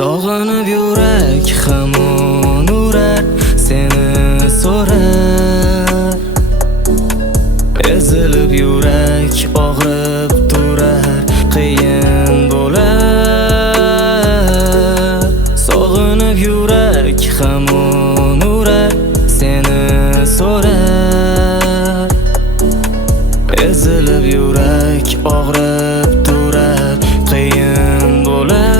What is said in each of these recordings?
Sog'inib yurak hamon urar, seni so'rar. Ezilib yurak og'rib turar, qiyin bo'lar. Sog'inib yurak hamon urar, seni so'rar. Ezilib yurak og'rib turar, qiyin bo'lar.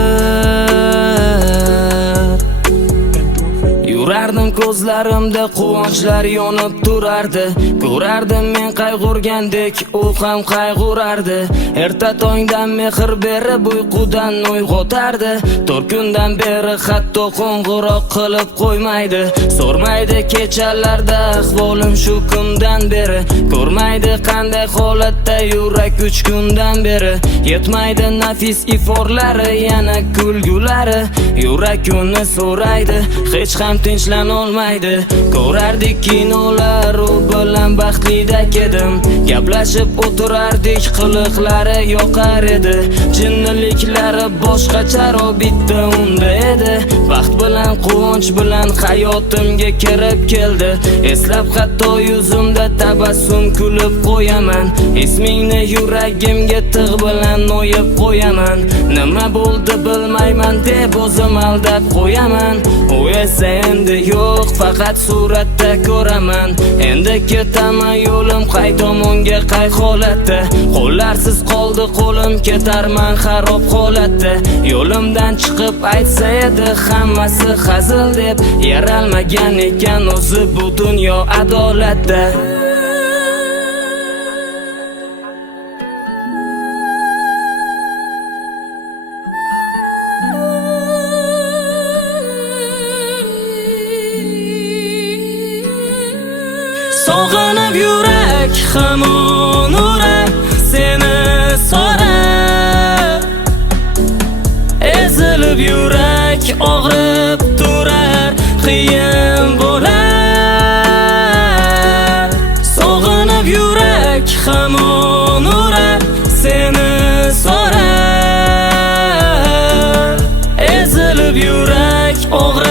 Yurardim ko'zlarimda quvonchlar yonib turardi. Ko'rardim men qayg'urgandek, u ham qayg'urardi. Erta tongdan mehr berib uyqudan uyg'otardi. 4 kundan beri hatto qo'ng'iroq qilib qo'ymaydi. So'rmaydi kechalarda ahvolim shu kundan beri. Ko'rmaydi qanday holatda yurak 3 kundan beri. Yetmaydi nafis iforlari, yana kulgulari. Yurak uni so'raydi, hech ham tinchlan olmaydi. Ko'rardik kinolar, u bilan baxtlidek edim. Gaplashib o'tirardik, qiliqlari yoqar edi. Jinniliklari boshqacha bitta unda edi. Baxt bilan quvonch bilan hayotimga kirib keldi. Eslab hatto yuzimda tabassum kulib qo'yaman. Ismingni yuragimga tig' bilan o'yib qo'yaman. Nima bo'ldi bilmayman deb o'zim aldab qo'yaman. U esa endi yo'q, faqat suratda ko'raman. Endi ketaman yo'lim qay tomonga, qay holatda. Qo'llarsiz qoldi qo'lim, ketarman xarob holatda. Yo'limdan chiqib aytsa edi hammasi hazil deb. Yaralmagan ekan o'zi bu dunyo adolatda. Sog'inib yurak hamon urar, seni so'rar. Ezilib yurak og'rib turar, qiyin bo'lar. Sog'inib yurak hamon urar, seni so'rar. Ezilib yurak og'rib